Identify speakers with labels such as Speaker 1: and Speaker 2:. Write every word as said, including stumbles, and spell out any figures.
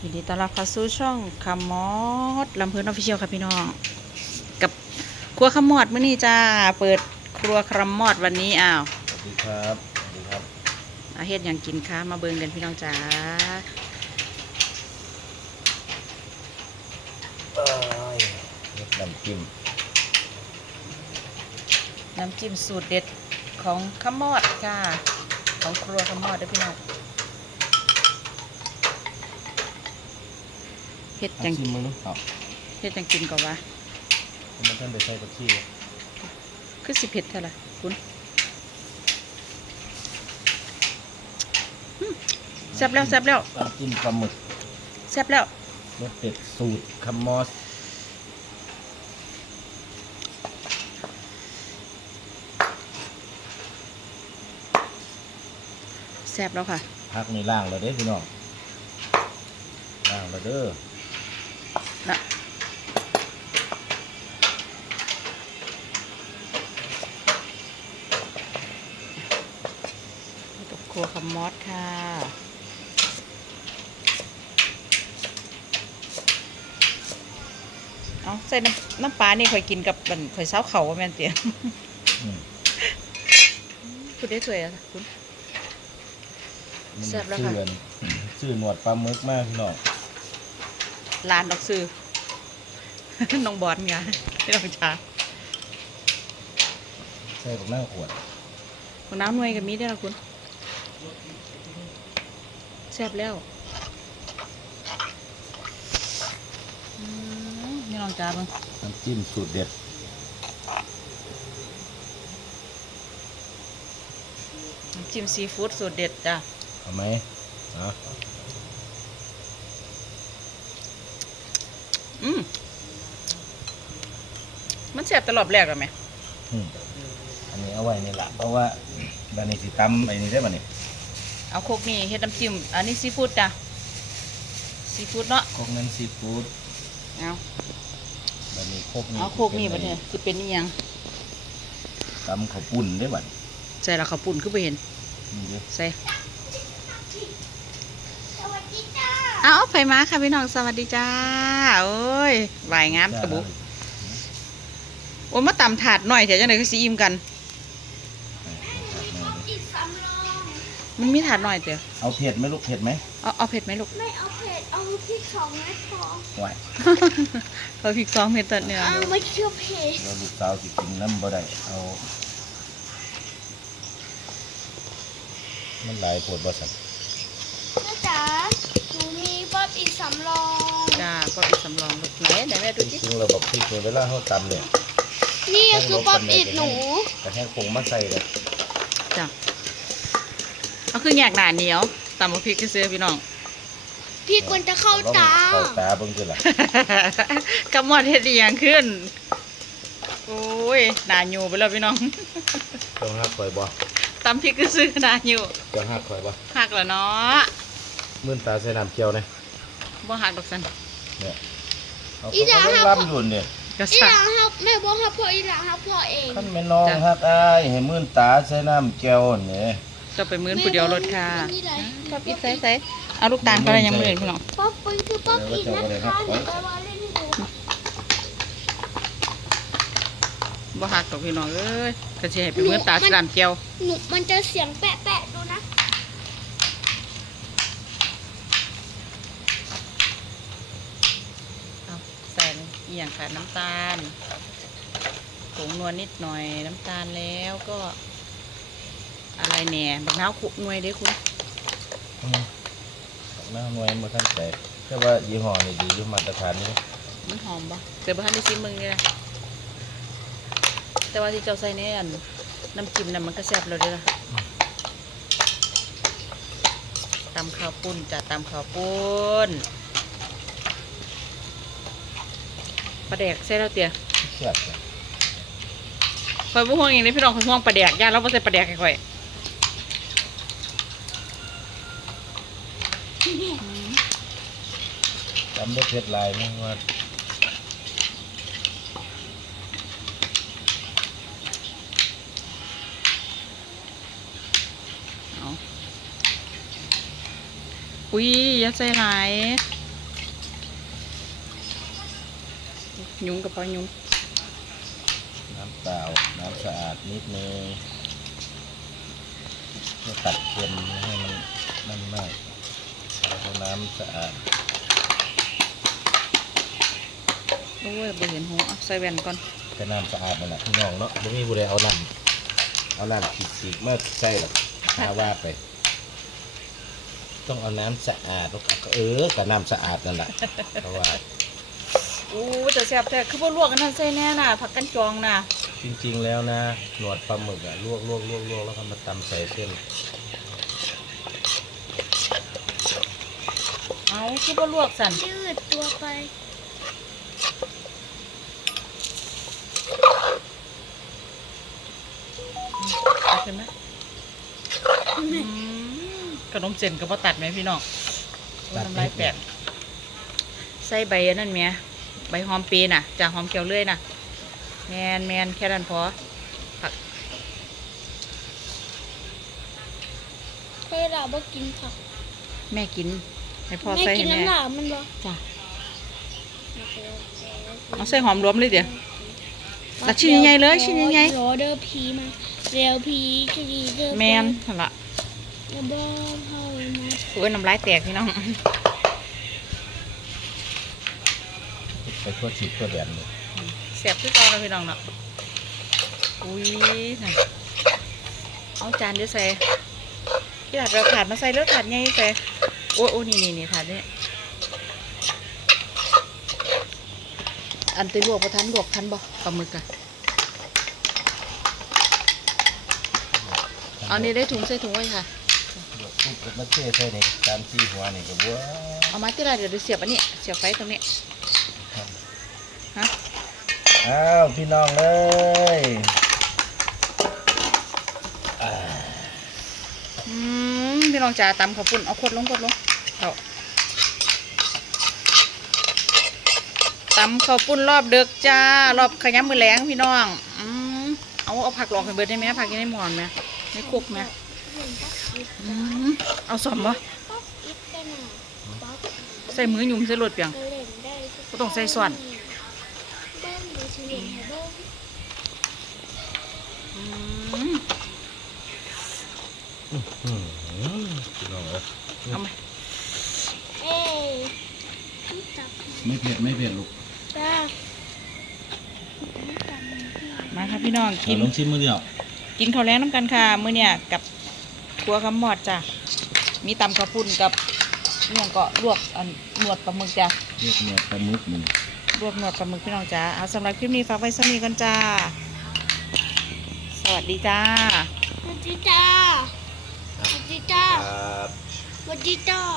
Speaker 1: ยินดีต้อนรับเข้าสู่ช่องคำมอดลำเพลินออฟฟิเชียลค่ะพี่น้องกับครัวขมอดมื้อนี้จ้าเปิดครัวคำมอดวันนี้อ้าว
Speaker 2: สวัสดีครับสวัสดีครับ
Speaker 1: อาเฮ็ดอย่างกินคะมาเบิ่งกันพี่น้องจ้า
Speaker 2: เอ้ยเฮ็ดน้ำจิ้ม
Speaker 1: น้ำจิ้มสูตรเด็ดของขมอดค่ะของครัวขมอดเด้อพี่น้องเฮ็ดอย่าง
Speaker 2: ชิมมึงดูเอา
Speaker 1: เฮ็ดอย่างกินก่อนวะ
Speaker 2: มันท่านไปใส่ผักชี
Speaker 1: คือสิเผ็ดเท่าไหร่คุณอืมแซ่บแล้วแซ่บแล้ว
Speaker 2: น้ำจิ้มปลาหมึก
Speaker 1: แซ่บแล้ว
Speaker 2: รสเด็ดสูตรคัมมอส
Speaker 1: แซ่บแล้วค่ะ
Speaker 2: พักในล่างเราเด้อพี่น้องล่างเราเด้อ
Speaker 1: นะกับครัวคำมอดค่ะเอาใส่น้ำน้ำปลานี่ข่อยกินกับมันข่อยเช้าเข่าว่าแม่นเตี๋ยคุณได้สวยอ่ะคุณแซ่บแล้วค่ะ
Speaker 2: ชื่อหนวดปลาหมึกมากพี่น้อง
Speaker 1: ลานดอกซื้อ น้องบอลไงที่เราชา
Speaker 2: ใส่กับหน้าขวด
Speaker 1: ของน้ำหน่วยกับมีได้หรอคุณแซ่บแล้วนี่ลองจ้าบ้าง
Speaker 2: น้ำจิ้มสูตรเด็ด
Speaker 1: น้ำจิ้มซีฟู้ดสูตรเด็ดจ้ะ
Speaker 2: เอาไหมเอา
Speaker 1: อืมมันแซ่บตลอดแรกหรอไหม
Speaker 2: อันนี้เอาไว้นี่แหละเพราะว่าบันนี้สิตำไอ้นี่ได้บันนี้
Speaker 1: เอาโคกนี่เฮ็ดน้ำจิ้มอันนี้ซีฟู้ดจ้ะซีฟู้ดเนาะ
Speaker 2: โคกนั้นซีฟู้ด
Speaker 1: เอา
Speaker 2: บันนี้โคกนี่
Speaker 1: เอาโคกนี่บัดนี้สิเป็นนี่ยัง
Speaker 2: ตำข้าวปุ้นได้บัด
Speaker 1: ใส่ละข้าวปุ่นขึ้นไปเห็นใส่เอาไผมาค่ะพี่น้องสวัสดีจ้าโอ้ยไหวงามกระบุกโอ้มาตำถาดหน่อยเถอะจังได๋คือสิอิ่มกันมันมีถาดหน่อยเถอะ
Speaker 2: เอาเผ็ดไหมลูกเผ็ดไหม
Speaker 1: เอาเอาเผ็ดไหมลูก
Speaker 3: ไม่เอาเผ็ดเอาพริกสองเม็ดพอ
Speaker 2: ไหว
Speaker 1: เอาพริกสองเม็ดตัดเนี่ย
Speaker 3: เอาไม่เชื่อเผ็ด
Speaker 2: เราลูกสาวสิกินน้ำบ่ได้เอามันหลายปวดบ่สั่น
Speaker 3: แม่จ๋าหนูมีป๊อปอีสำรอง
Speaker 1: จ้าป๊อปอีสำรองลูกไหนไหนแม่ดู
Speaker 2: จ
Speaker 1: สิ
Speaker 2: ริงๆเราบอกพริกเวลาเขาตำเนี่ย
Speaker 3: นี่คือป๊อปอีหนู
Speaker 2: แต่แห้งคงมาใส่เลย
Speaker 1: จ้าเอาคือแยกหนาเหนียวตำมะพริกซื้อพี่น้อง
Speaker 3: พี่ควรจะเข้าตา
Speaker 2: เข้าตาเบิ่งคือล่ะ
Speaker 1: กำมอดเฮ็ดอีหยังขึ้นโอ้ยหนาอยู่ไปแล้วพี่น้อง
Speaker 2: ต้องหักข่อยบ่
Speaker 1: ตำพริกซื้อหนาอยู่
Speaker 2: ต้องหักข่อยบ่
Speaker 1: หักแล้วเนาะ
Speaker 2: มื่นตาใส่น้ำเกี๊ยวเนี่ย
Speaker 1: บ่หักดอกสัน
Speaker 2: เนี่ยอีหลังฮับรับอยู่เนี่ย
Speaker 3: อีหลังฮับแม่บอกฮับพ่ออีหลังฮับพ่อเอง
Speaker 2: ขั้นแม่น้องฮักอ้ายให้มื่นตาใส่น้ำเกี๊ยวเนี่ย
Speaker 1: จะไปมื้นผู้เดียวรถค่ะป๊อปอีใส่ใส่เอาลูกตาลก็ได้ยังมื้อพี่น้อง
Speaker 3: ป๊อปอีคือป๊อปอีนะคะเดี๋ยวไปวางเล่นให้ดู
Speaker 1: บ่หักดอกพี่น้องเอ้ยก็สิให้ไปมื้นตาสามเกียว
Speaker 3: หนูมันจะเสียงแปะแปะดูนะ
Speaker 1: เอาใส่อีหยังค่ะน้ำตาลผงนวลนิดหน่อยน้ำตาลแล้วก็อะไรแหน่บักน้าวขุหน่วยเด้คุณ
Speaker 2: หน้าหน่วยมาขั้นแต่แค่ว่ายี่ห้อนี่ดีอยู่มาตรฐานนี่
Speaker 1: มันหอมปะเดี๋ยวบ้านได้ชิมมึงนี่นะแต่ว่าที่เจ้าใส่ในอันน้ำจิ้มน่ะมันก็แซ่บเลยด้วยล่ะตำข้าวปุ้นจ้ะตำข้าวปุ้นปลาแดกใส่แล้วเตี๋ย
Speaker 2: แซ่บ
Speaker 1: คอยบุ้งห่วงอย่างนี้พี่น้องคอยห่วงปลาแดกย่าเราไม่ใส่ปลาแดกให้คอย
Speaker 2: จำได้เผ็ดลายมั้งว่า
Speaker 1: อุ้ยอย่าใส่หลายยุงกับพอยุง
Speaker 2: น้ำเปล่าน้ำสะอาดนิดนึงเพื่อตัดเค็มไม่ให้มันนั่นมากแล้วก็น้ำสะอาด
Speaker 1: โอ้ยบ่เห็นหัวเอาใส่แว่นก่อน
Speaker 2: ก็น้ำสะอาดนั่นแหละพี่น้องเนาะไม่มีผู้ใดเอาน้ำเอาน้ำฉีดๆมาใส่หรอกหาว่าไป ต้องเอาน้ำสะอาดแล้วก็เออกับน้ำสะอาดนั่นแหละเพราะว่า
Speaker 1: โอ้จะแซ่บแท้คือบ่ลวกอันนั้นใส่แน่น่ะผักกันจองน่ะ
Speaker 2: จริงๆแล้วนะหนวดปลาหมึกอะลวกลวกลวกลวกแล้วก็มาตำใส่เส้น
Speaker 1: เอาคือบ่ลวกสั่น
Speaker 3: ยืดตัวไป
Speaker 1: เอาขึ้นมาอืมขนมเส้นก็บ่ตัดไหมพี่น้องโอ้ยน้ำลายแตกใส่ใบอันนั้นแหมใบหอมปีน่ะจากหอมเขียวเลื่อยน่ะแมนแมนแค่นั้นพอผัก
Speaker 3: เฮ้ยเราบ่กินผัก
Speaker 1: แม่กินให้พ่อ
Speaker 3: แม่
Speaker 1: ใส่
Speaker 3: กิ
Speaker 1: ให้
Speaker 3: น
Speaker 1: แม่
Speaker 3: น้ำหลามมันบ่
Speaker 1: จ้ะเอาใส่หอมรวมเลยเดี๋ยว ตัดชิ้นใหญ่ๆเลยชิ้นใหญ่ๆ
Speaker 3: รอเดอร์พีมาเร็วพีจะดีเดอร์
Speaker 1: แมนนั่นละ
Speaker 3: ระเบิดเฮามา
Speaker 1: โอ้ยน้ำลายแตกพี่น้อง
Speaker 2: ไปทั่วชิดทั่วแดนเลย
Speaker 1: เสียบที่ตอนเลยพี่น้องเนาะอุ้ยน่ะเอาจานเดี๋ยวใส่ที่ถาดเราถาดมาใส่แล้วถาดใหญ่ใส่โอ้ยโอ้ยนี่นี่นี่ถาดนี้อันตีลวกประทันลวกทันบ่ปลาหมึกอะเอานี่ได้ถุงใส่ถุงไว้ค่ะ
Speaker 2: ลวกปุ๊บแล้วมาเทใส่ในตามที่หัวนี่ก็บัว
Speaker 1: เอามาที่ไรเดี๋ยวเสียบอันนี้เสียบไฟตรงนี้ฮะ
Speaker 2: อ้าวพี่น้องเลยอ่า
Speaker 1: อืมพี่น้องจ๋าตำข้าวปุ้นเอาขวดลงขวดลงเอาตำข้าวปุ้นรอบเดึกจ้ารอบขยำมือแรงพี่น้องอืมเอาเอาผักหลอกให้เบิดได้ไหมผักอยังได้หมอนไหมไม่คุกไหม
Speaker 3: เห็นป๊อกอิด
Speaker 1: อืมเอาสอมบ่
Speaker 3: ป๊อกอิดกันน่ะป๊อก
Speaker 1: ใส่มือหยุ่มใส่รถเปียง
Speaker 3: ก็เล่นได้ทุ
Speaker 1: บ่ต้องใส่ส่วน
Speaker 3: เบิ้งเดี๋ยวสิเล่นให้เบิ้ง
Speaker 1: อืม
Speaker 2: อืมพี่น้องเอ้ย
Speaker 1: เอาไหม
Speaker 3: เอ้ยจับ
Speaker 2: ไม่เผ็ดไม่เผ็ดลูก
Speaker 3: จ้า
Speaker 1: มาค่ะพี่น้องกิน
Speaker 2: เอาลองชิมมือเดียว
Speaker 1: กินข้าวแรงน้ำกันค่ะมื้อเนี่ยกับครัวคำหมอดจ้ะมีตำข้าวปุ้นกับเนี่ยก็ลวกอันหนวดปลาหมึกจ้ะ
Speaker 2: เรียกเนื้อปลาหมึกมัน
Speaker 1: รวบหนวดปลาหมึกพี่น้องจ้าเอาสำหรับคลิปนี้ฝากไว้สมีกันจ้า สวัสดีจ้า
Speaker 3: สวัสดีจ้าสวัสดีจ้า
Speaker 2: ครับ
Speaker 3: สวัสดีจ้า